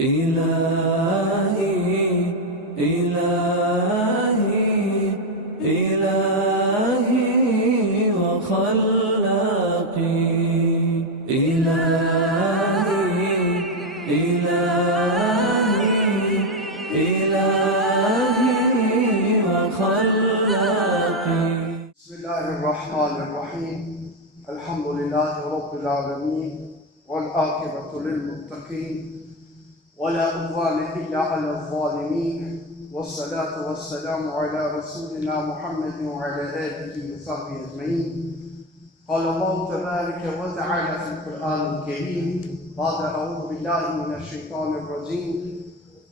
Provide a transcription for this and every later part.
إلهي إلهي إلهي وخلاقي إلهي إلهي إلهي وخلاقي. بسم الله الرحمن الرحيم. الحمد لله رب العالمين والعاقبة للمتقين ولا عدوان إلا على الظالمين والصلاة والسلام على رسولنا محمد وعلى آله وصحبه أجمعين. قال الله تبارك وتعالى في القرآن الكريم بعد أعوذ بالله من الشيطان الرجيم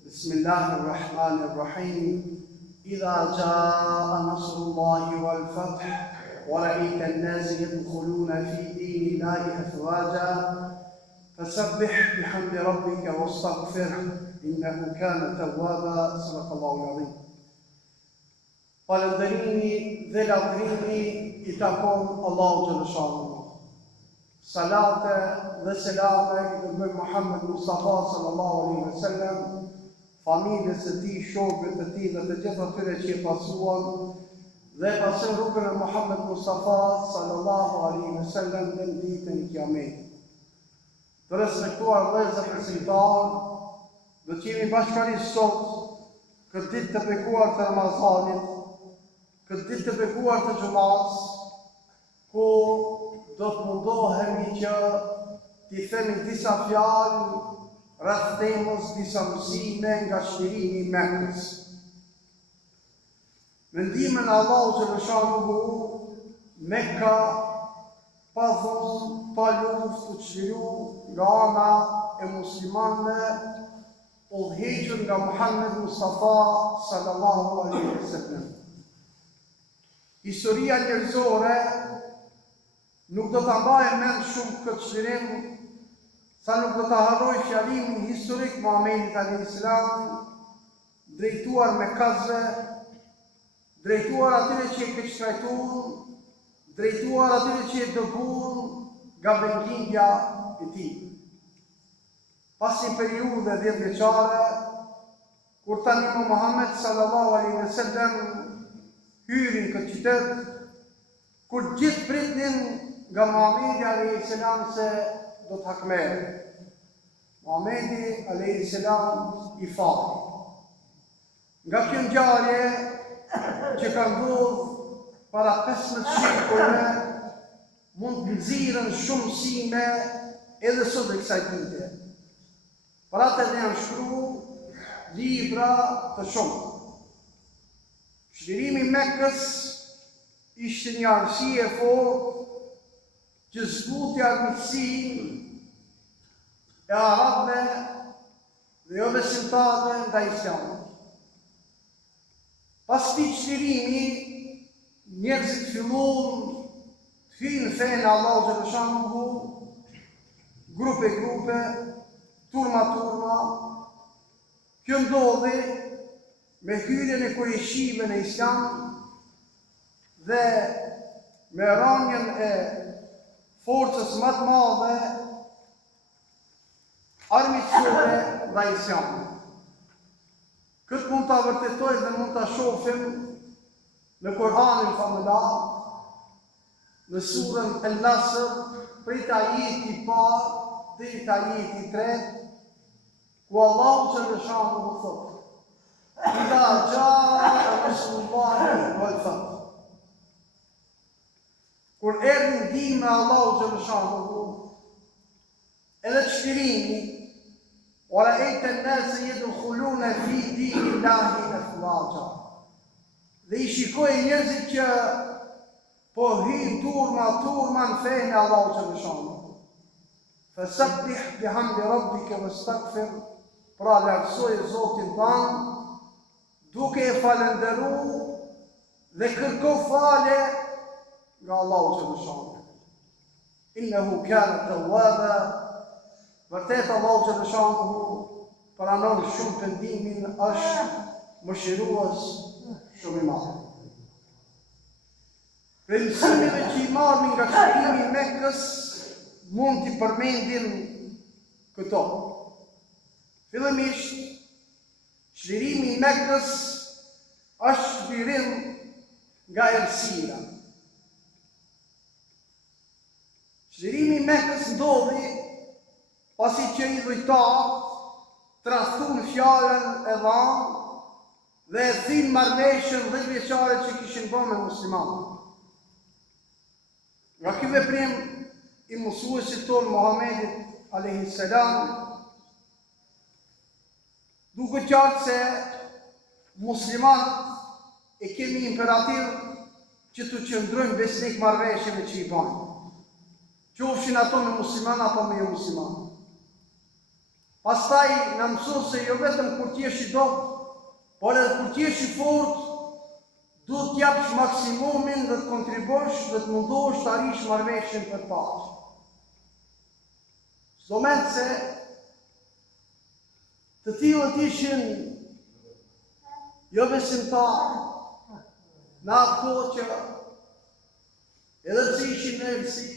بسم الله الرحمن الرحيم. إذا جاء نصر الله والفتح ورأيت الناس يدخلون في دين الله أفواجا فسبح بحمد ربك واستغفره إنه كان توابا. صدق الله العظيم. Falënderimi dhe lavdrimi i takon Allahu xhaleshanuhu. Salate dhe selame i dërgoj Muhammed Mustafa sallallahu alaihi wasallam, familjes së tij, shokëve të tij dhe të gjithë atyre që i pasuan dhe pasën rrugën e Muhammed Mustafa sallallahu alaihi wasallam në ditën e Kiametit. Të respektuar vëllezër besimtar, do të jemi bashkërisht sot këtë ditë të bekuar të Ramazanit, këtë ditë të bekuar të Xumas, ku do të mundohemi që t'i themi disa fjalë rreth temës, disa mësime nga çlirimi i Mekës. Me ndihmën e Allahut xhaleshanuhu, Mekka pa dhunë, pa luftë të çliru nga ana e muslimanëve, udhëhequr nga Muhammed Mustafa sallallahu alaihi wasallam. Historia njerëzore nuk do ta mbajë mend shumë këtë çlirim, sa nuk do ta harroj fjalimin historik Muhamedit alayhis salam, drejtuar Mekasve, drejtuar atyre që e keqtrajtuan, drejtuar atyre që e dëbuan nga vendingja e tij. Pas një periudhe 10 vjeçare, kur tani Muhammed sallallahu alaihi wasallam hyri në këtë qytet, kur gjithë pritnin nga Muhamedi alayhis salam se do të hakmerë. Muhamedi alayhis salam i fali. Nga kjo ngjarje që ka ndodhur para 15 shekujve, mund të nxirren shumë mësime edhe sot e kësaj dite. Për atë ne janë shkruar libra të shumë. Çlirimi i Mekës ishte një arsye e fortë që zbuti armiqësinë e arabëve dhe jo besimtarëve ndaj Islamit. Pas këtij çlirimi, njerëzit filluan të hyjnë në fenë e Allahut xhaleshanuhu, grupe, turma. Kjo ndodhi me hyrjen e kurejshive në Islam dhe me rënien e forcës më të madhe armiqësore ndaj Islamit. Këtë mund ta vërtetojmë dhe mund ta shohim në Kur'anin famullar, në surën El-Nasr, prej ajeti i parë deri te ajeti i tretë, ku Allahu xhaleshanuhu thotë: "Idha jaa nasrullahi wal fath." Kur erdhi ndihma e Allahut xhaleshanuhu, edhe çlirimi, ورأيت الناس يدخلون في دين الله أفواجا. Dhe i shikoj njerëzit që po hyjnë turma në fenë e Allahut xhaleshanuhu. Fasabbih bihamdi rabbika wastaghfir, pra lartësoj Zotin tanë, duke e falënderuar dhe kërko falje nga Allahu xhaleshanuhu. Innehu kana tawwaba. Vërtet Allahu xhaleshanuhu pranon shumë pendimin, është mëshirues shumë i madh. Për mësimeve që i marrin nga çlirimi i Mekës, mund t'i përmendim këto. Fillimisht, çlirimi I Mekës është çlirim nga errësira. Çlirimi I Mekës ndodhi pasi që I dhujtarët trashtuan fjalën e dhanë dhe e thinë marrëveshjen 10 vjeçare që kishin bërë me muslimanët. Nga ky veprim I mësuesit tonë Muhamedit alayhi salam, duke qartë se muslimanët e kemi imperativ që të qëndrojmë besnik marrëveshjeve që I bajnë, qofshin ato me musliman apo me jo musliman. Pastaj na mëson se jo vetëm kur t'jesh I dobët, por edhe kur t'jesh I fortë, duhet t'japsh maksimumin dhe të kontribosh dhe të mundohesh të arrish marrëveshjen për paqe. S'doment se të tillët ishin jo besimtarë në atë kohë që edhe pse ishin në errësi,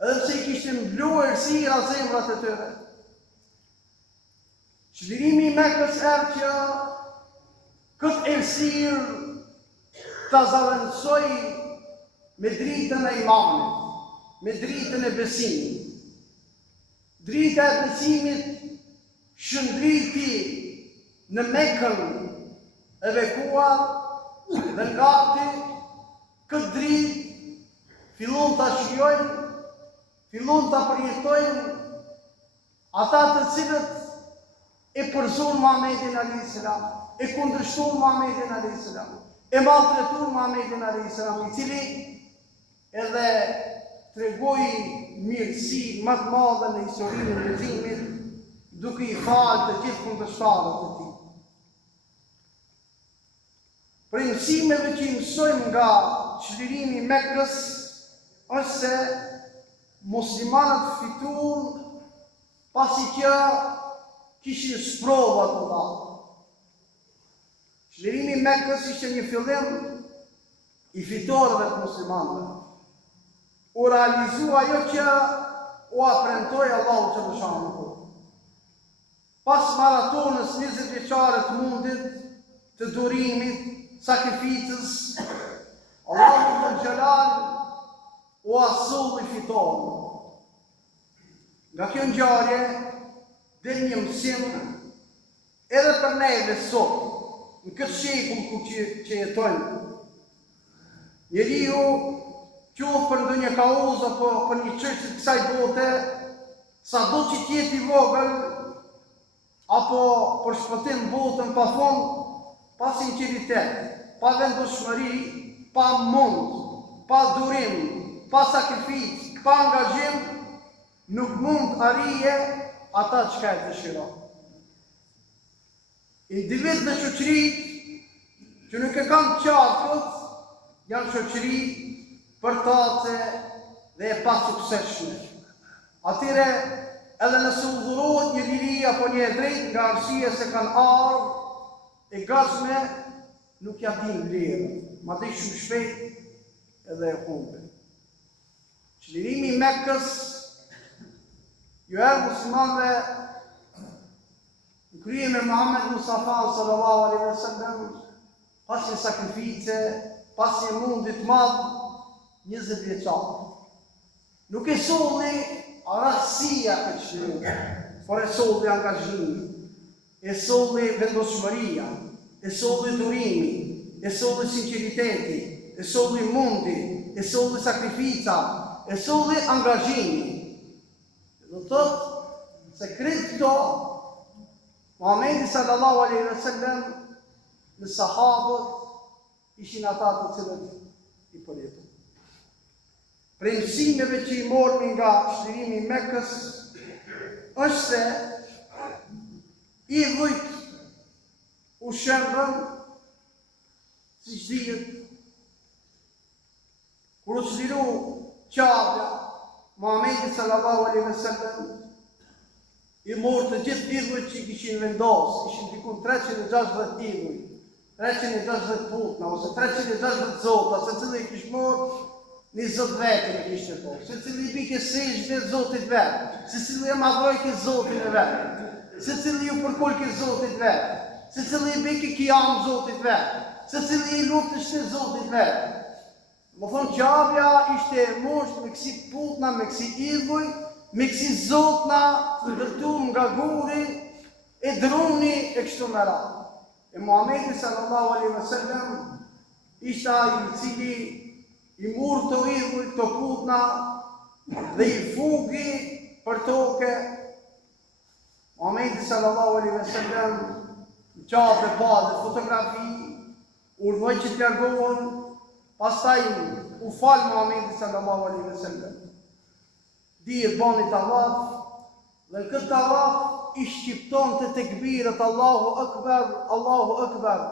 edhe pse I kishin mbluar errësira zemrat e tyre. Çlirimi I Mekës erdhi që këtë errësirë ta zaventësoj me dritën e imanit, me dritën e besimit. Drita e besimit shëndriti në Mekën e bekuar dhe ngati këtë dritë fillon ta shijojnë, fillon ta përjetojnë ata të cilët e përzon Muhamedit alayhis salam, e kundërshton Muhamedit alayhis salam, e maltreton Muhamedit alayhis salam, I cili edhe tregoi mirësi më të madhe në historinë e njerëzimit, duke I falë të gjithë kundërshtarët e tij. Për mësimeve që I mësojmë nga çlirimi I Mekës është se muslimanët fituan pasi që kishin sprova të mëdha. Çlirimi I Mekës ishte një fillim I fitorëve të muslimanëve. U realizua ajo që u apremtoi Allahu xhallahu. Pas maratonës 20 vjeçare të mundit, të durimit, sakrificës, Allahu xhallahu u asolli fitorën. Nga kjo ngjarje del një mësim edhe për neve sot, në këtë shekull që jetojmë. Njeriu, qoftë për ndonjë kauzë apo për një çështje të kësaj bote, sado që t'jetë I vogël, apo për shpëtim botën pa fund, pa sinqeritet, pa vendoshmëri, pa mund, pa durim, pa sakrificë, pa angazhim, nuk mund të arrije ata çka e dëshiron. Individ dhe shoqëritë që nuk e kanë qartë këtë, janë shoqëri përtace dhe e pasukseshme. Atyre edhe nëse udhërohet një liri apo një drejt nga arsye se kanë ardhur e gatshme, nuk ja din vlerën, madje shumë shpejt edhe e humbin. Çlirimi I Mekës ju erë muslimanëve në krye me Muhammed Mustafa sallallahu alaihi wasallam, pas një sakrifice, pas një mundit madh, 20 vjeçar. Nuk e solli rastësia për çlirim, por e solli angazhimi, e solli vendoshmëria, e solli durimi, e solli sinqeriteti, e solli mundi, e solli sakrifica, e solli angazhimi. Do të thotë se krejt këto Muhamedi sallallahu alaihi wasallam në sahabët ishin ata të cilët I përjetën. Prej mësimeve që I morën nga çlirimi I Mekës është se I dhujt u shembën siç dihet kur u çliru qabla Muhamedi sallallahu alaihi wasallam I morë të gjithë idhujt që I kishin vendosur, ishin diku 360 idhuj, 360 putna ose 360 zota, secili I kishte marrë 20 vete në kishte po. Se cili i bike sejgjde Zotit vetë. Se cili e madhroj ke Zotin e vetë. Se cili ju përkull ke Zotit vetë. Se cili i bike ki amë Zotit vetë. Se cili i lutë të shte Zotit vetë. Më thonë qabja ishte mosht me kësi putna, me kësi idhuj, me kësi zotna të ndërtum nga guri, e druni e kështu më ra. E Muhamedi sallallahu alaihi wasallam ishte ai i cili i murë të idhuj të putna dhe i fugi për toke. Muhamedi sallallahu alaihi wasallam qape pa dhe fotografi, urdhoj që të largohen. Pastaj u falë Muhamedi sallallahu alaihi wasallam. Dirë bani tavaf, dhe këtë tavaf i shqipton të tekbirët Allahu Akbar, Allahu Akbar.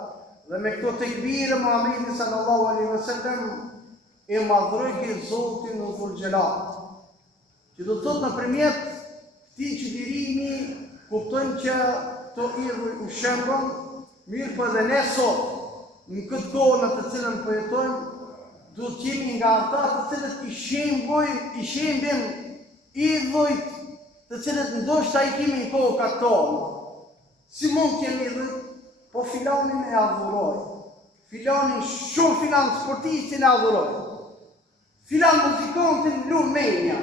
Dhe me këto tekbirë Muhamedi sallallahu alaihi wasallam e madhroi ke Zotin në Dhul Gjelat. Që do të thotë nëpërmjet këtij çuditërimi kuptojmë që to idhuj u shembon, mirë po edhe ne sot, në këtë kohë në të cilën po jetojmë, duhet të jemi nga ata të cilët i shembim idhujt të cilët ndoshta i kemi në kokat tonë. Si mund të jemi idhujt? Po filanin e adhuroj. Filanin shumë filan sportistin e adhuroj. Filan muzikantin lumenja.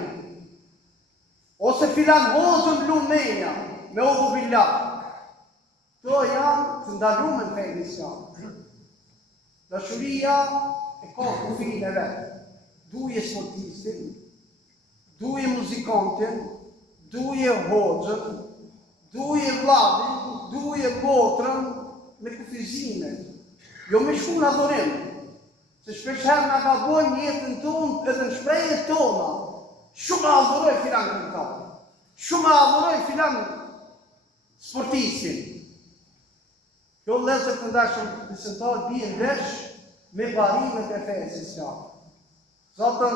Ose filan hozën lumenja. Me udhu billah. To janë të ndalume në fejnë islam. Dashuria e ka kufin e vetë. Duje sportistin, duje muzikantin, duje hoxhën, duje vladin, duje motrën me kufizime. Jo me shku në adhurim. Se shpeshherë nga ka bojnë jetën tonë edhe në shprejët tona. Shumë adhuroj filan këngëtar. Shumë adhuroj filan sportistin. Kjo lezër të ndashëm besimtar bie ndesh me parimet e fesë islam. Zotën,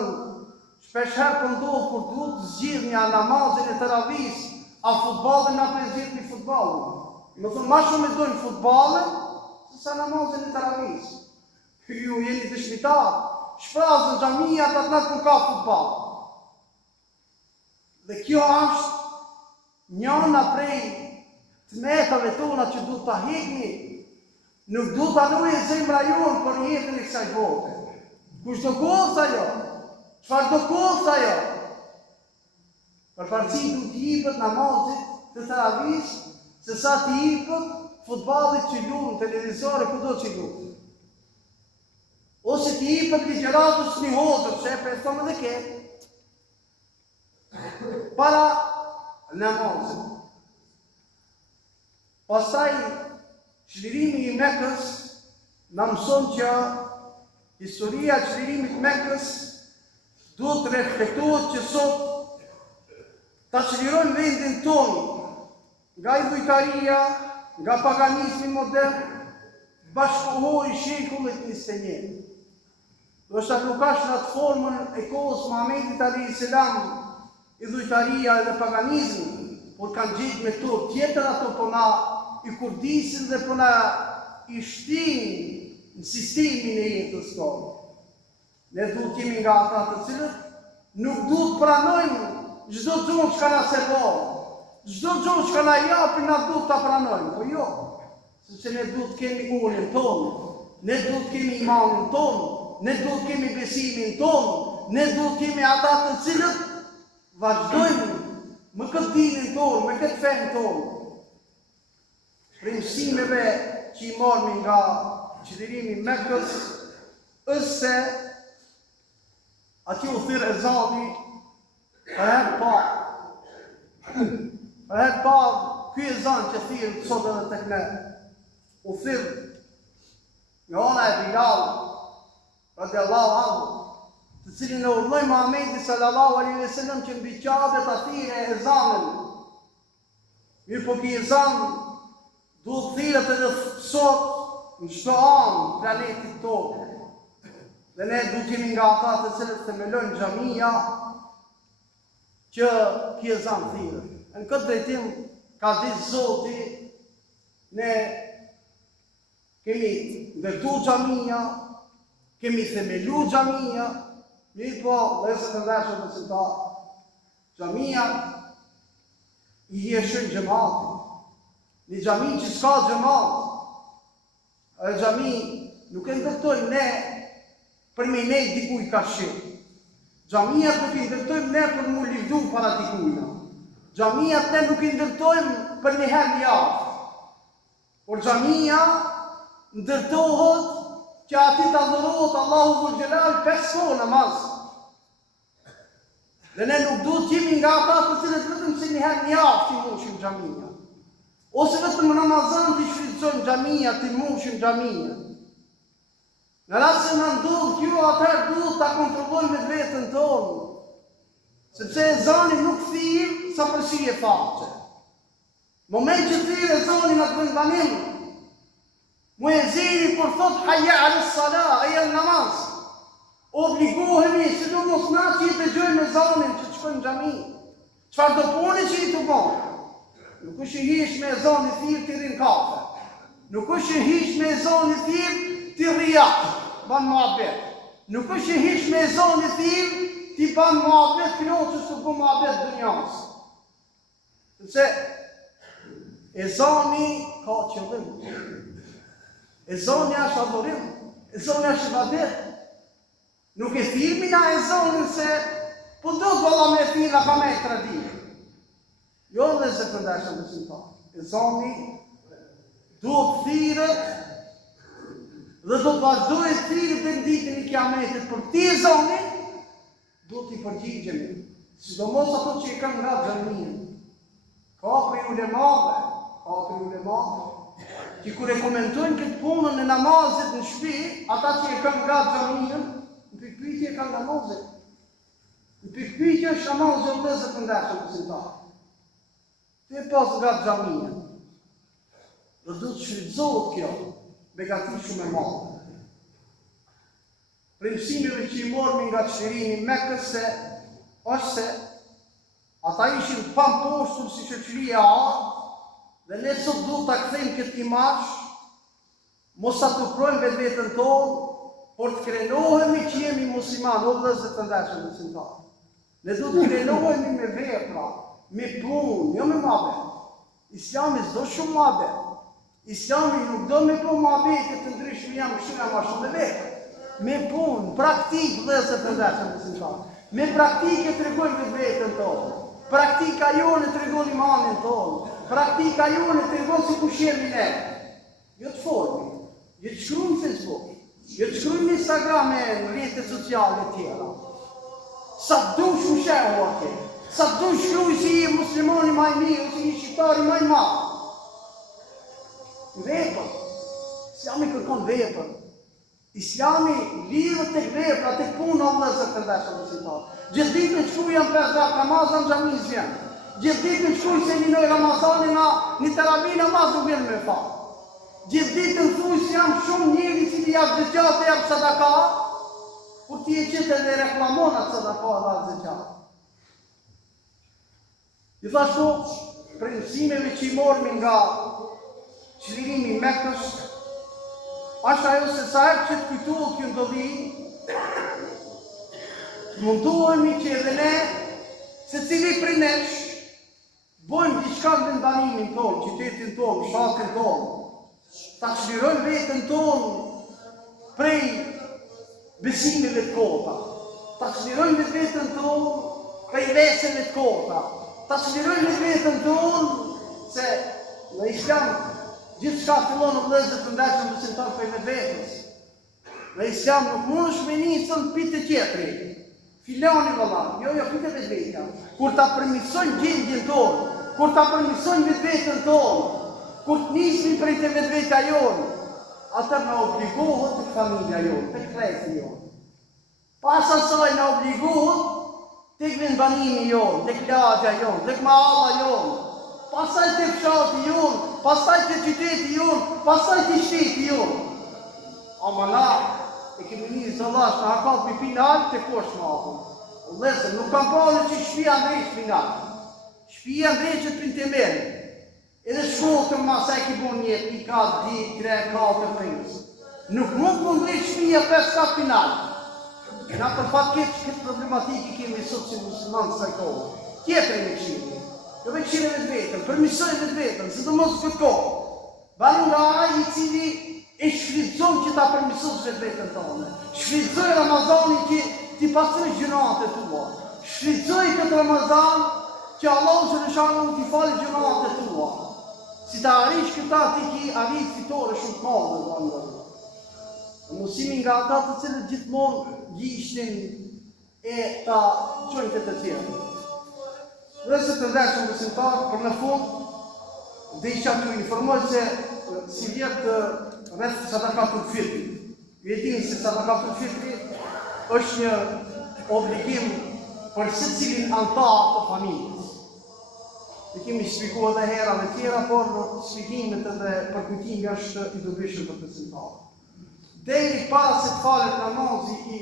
shpeshherë pëndodhë kur duhet të zgjidh një namazin e teravis, a futbalin a prezit një futbalin. Më thonë, ma shumë e dojnë futbalin, se sa namazin e teravis. Ju jeni dëshmitar, shprazën xhamia të atë kur ka futbal. Dhe kjo është njëna prej të metave tona që duhet ta hekni, nuk duhet ta nuje zemra jonë për jetën e kësaj bote. Kush do kohës ajo? Çfarë do kohës ajo? Për parësi duhet t'i jipët namazit të teravis, se sa t'i jipët futballit që lunë, televizore, kudo që lunë. Ose t'i jipët ligjeratës një hodër, që e për e thomë dhe ke, para namazit. Pastaj, çlirimi i Mekës na mëson që historia e çlirimit të Mekës duhet të reflektohet që sot ta çlirojmë vendin tonë nga idhujtaria, nga paganizmi modern, bashkohori shekullit 21. Do shta nuk ashtë në atë formën e kohës Muhamedit alayhis salam, idhujtaria dhe paganizmi, por kanë gjetë me to tjetër ato po na i kurdisin dhe po na i shtin në sistemin e jetës tonë. Ne duhet jemi nga ata të cilët nuk duhet pranojmë çdo gjë që na servohet. Çdo gjë që na japin na duhet ta pranojmë, po jo. Sepse ne duhet kemi unin tonë, ne duhet kemi imanin tonë, ne duhet kemi besimin tonë, ne duhet kemi ata të cilët vazhdojmë me këtë dinin tonë, me këtë fenë tonë. Mësimeve që i marrëmi nga çlirimi i Mekës është se aty u thirr ezani për herë parë. Për herë parë, ky ezan që thirr sot edhe tek ne, u thirr nga ana e Bilal radiallahu anhu, të cilin e urdhoi Muhamedi sallallahu alaihi wasallam që mbi Kabe ta thirrë ezanin. Mirë po ky ezan duhet thirret edhe sot në çdo anë planetit tonë. Dhe ne duhet jemi nga ata të cilët themelojnë xhamia që ky ezan thirret. Në këtë drejtim ka ditë Zoti, ne kemi ndërtuar xhamia, kemi themelu xhamia, Mirë po, lezët e ndeshën të cita, xhamia i jeshën gjemati. Një xhami që s'ka xhamat, e xhami nuk e ndërtojmë ne për me nejtë dikuj ka shqip. Xhamiat nuk i ndërtojmë ne për mu livdu para dikujna. Xhamiat ne nuk i ndërtojmë për një herë një javë. Por xhamia ndërtohet që ati të adhurohet Allahu Dhul Gjelal 5 kohë namaz. Dhe ne nuk duhet jemi nga ata të cilët vetëm se një herë një javë të mushim xhamia. Ose vetëm në Ramazan të shfrytëzojmë xhamia, të mushim xhamia. Në rast se në ndodhë kjo, atëherë duhet ta kontrollojmë vetë vetën tonë. Sepse ezani nuk thirr sa përsi e faqe. Moment që thirr ezani në të vendanim, muezini kur thot hayya ala salah, eja namaz, obligohemi, sidomos na që i dëgjojmë ezanin që të shkojmë në xhami. Çfarë do puni që i të bëjmë? Nuk është i hish me ezan i thirr të rinë kafe. Nuk është i hish me ezan i thirr të rrijat, ban muhabet. Nuk është i hish me ezan i thirr ti ban muhabet knoqës të bu muhabet dunjas. Sepse ezani ka qëllim. Ezani është adhurim, ezani është ibadet. Nuk e thirrmi na ezanin se po do të valla me thirr ka me tradit. Jo dhe se përndashën të simtar. Ezani duhet thirrët dhe do të vazhdojë thirrët dhe në ditën e kiametit për ti ezanin, do t'i përgjigjemi. Sidomos ato që i kanë nga xhamia. Ka për ulemave, që kur e komentojnë këtë punën e namazit në shtëpi, ata që e kanë nga xhamia, në pikpyetje e kanë namazit. Në pikpyetje është namazit o lezët të ndeshën të simtar. Të pas nga xhamia. Dhe do të shfrytëzohet kjo, begati shumë e madhe. Premtimeve që i mormi nga çlirimi i Mekës është se ata ishin pamposhtur si shoqëria e artë dhe ne sot duhet ta kthejmë këtë imazh, mos ta tuprojmë vetveten tonë, por të krenohemi që jemi muslimanë, o vëllezër të ndershëm besimtarë. Ne duhet të krenohemi me vepra, me punë, jo me muhabet. Islami s'do shumë muhabet. Islami nuk do me po muhabete të ndryshme jam kështu nga ma shumë me vepra. Me punë, praktikë vëllezër të ndershëm besimtarë. Me praktikë tregojmë vetën tonë. Praktika jone tregon imanin tonë. Praktika jone tregon si kush jemi ne. Jo të formi, jo të shkruajmë në Facebook, jo të shkruajmë në Instagram e në rrjetet sociale të tjera. Sa dush u shehu atje. Sa dush shkruaj si i muslimani më i mirë ose i shqiptari më i madh. Vepër. Islami kërkon vepër. Islami lidhet tek vepra, tek puna o vëllezër të ndershëm besimtarë. Gjithë ditën shkruaj jam 5 vakte namaz në xhamis jam. Gjithë ditën shkruaj se linoj Ramazanin një teravih namaz nuk vjen me fal. Gjithë ditën thuaj se jam shumë njëri cili jap zeqat e jap sadaka, kur ti e qëtë edhe reklamon atë sadaka dhe atë zeqat. Gjithashtu, prej mësimeve që i mormi nga çlirimi i Mekës, është ajo se sa herë që të kujtohet kjo ndodhi, mundohemi që edhe ne, secili prej nesh, bojmë diçka në vendanimin tonë, qytetin tonë, fshatin tonë, ta çlirojmë veten tonë prej besimeve të kota, ta çlirojmë veten tonë prej veseve të kota, ta çlirojmë veten tonë se në Islam gjithçka fillon në vëllezër të ndershëm besimtarë prej vetvetes. Në Islam nuk mundesh me nisën pitë tjetri. Filoni valla, jo pitë vetvetja. Kur ta përmirësojmë gjendjen tonë, kur ta përmirësojmë vetveten tonë, kur të nismi prej të vetvetja jonë, atëherë na obligohet tek familja jonë, tek rrethi jonë. Pas asaj na obligohet tek vendbanimi jonë, tek lagja jonë, tek mahalla jonë. Pastaj të fshati jonë, pastaj të qyteti jonë, pastaj të shteti jonë. Ama na, e kemi një zëllash në hakat për pinal të kosh më apë. Lezër, nuk kam parë që shpia ndrejtë pinal. Shpia ndrejtë që të pinë temel. Edhe shkotër masaj ki bon jetë, i ka 2, 3, 4, 5. Nuk mund më ndrejtë shpia 5-4 pinal. Na për fat këtë problematikë kemi sot si muslimanë kësaj kohe. Tjetër me këshillë. Jo me këshillë vetëm, përmirësoj vetëm, sidomos këtë kohë. Bani nga ai i cili e shfrytëzon që ta përmirësoj vetën tonë. Shfrytëzoj Ramazanin që ti pastroj gjunat e tua. Shfrytëzoj këtë Ramazan që Allahu subhanahu ti falë gjunat e tua. Si ta arrish këta ti ki arrit fitore shumë të madhe valla. Muslimi nga ata të cilët gjithmonë gjishtin e ta çojnë të tjerë. Dhe se të ndërshëm besimtar, për në fund, dhe isha të informoj se si vjetë rreth sadakatul fitrit. Ju e dini se sadakatul fitrit është një obligim për secilin antar të familjes. Ne kemi shpjeguar edhe herave tjera, por shpjegimet edhe përkujtimi është i dobishëm për besimtarët. Deri para se të falet namazi i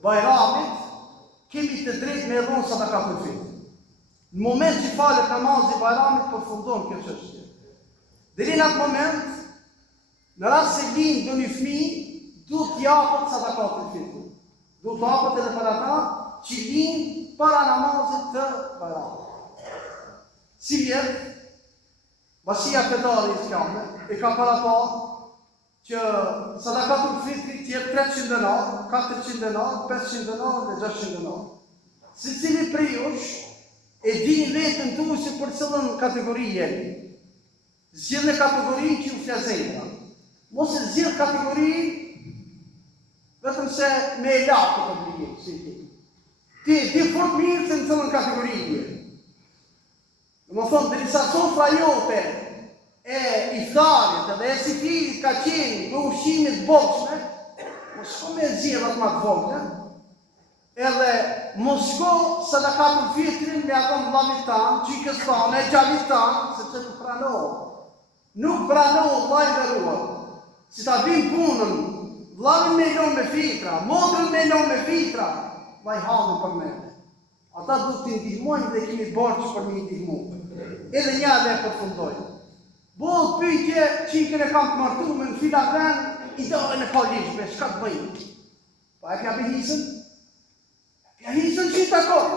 Bajramit, kemi të drejtë me dhënë sadakatul fitr. Në moment që falet namazi i Bajramit, përfundon kjo çështje. Deri në atë moment, në rast se lind ndonjë fëmijë, duhet t'i japet sadakatul fitr. Duhet t'i japet edhe për ata që lind para namazit të Bajramit. Si vjet, Basia fetare islame e ka paraparë që sadakatul fitri tjetë 300 denar, 400 denar, 500 denar dhe 600 denar. Secili prej jush e dini vetën tu se për cëllën kategori jeni. Zgjidhni kategorinë që ju flazejna. Mos e zgjidh kategorinë vetëm se me e lartë të obligim, si ti. Ti di fort mirë se në cëllën kategori jeni. Në më thonë, derisa sofra jote e iftarit edhe e sifirit ka qenë në ushqimit bokshme, mos shko me zgjedhat ma të vogla, edhe mos shko sadakatul fitrin me atë vllavit tanë, qikës tanë, e gjallit tanë, sepse nuk pranohet. Nuk pranohet vllai i nderuar. Si ta bin punën, vllavin me lon me fitra, motrën me lon me fitra, vllai halli për me. Ata duhet t'i ndihmojnë dhe kemi borç për një ndihmu. Edhe një dhe përfundojnë. Bëllë pyjtje qikën e kam të martu me në fila vend, i dojnë e ka lishme, shka të bëjnë? Pa e pja behisën? E pja hisën që i takon.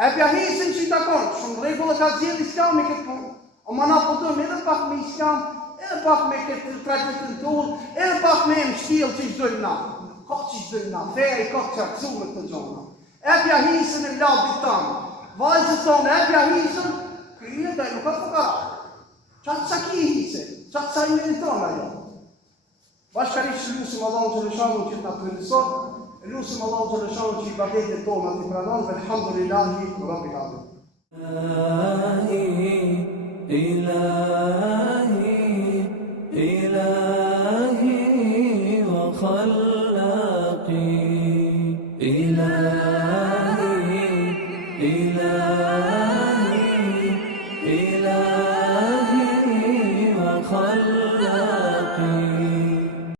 E pja hisën që i takon. Shumë regullë ka zjedh islami këtë punë. O ma na përdojmë edhe pak me islam, edhe pak me këtë traditën tonë, edhe pak me më shtilë që i shdojmë na. Ka që i shdojmë na, feja i ka të qartësume të gjona. E pja hisën e vladit tanë. Vajzës tonë, e pja hisën, kryet e nuk ka të fëkara. Qatë sa ki hise, qatë sa i meriton ajo. Bashkarisht lusim Allahun Gjeleshanu që ta përësot, lusim Allahun Gjeleshanu që i badetet tona të pranon, dhe alhamdulillahi rabbil alamin. إلهي وخلاقي إلهي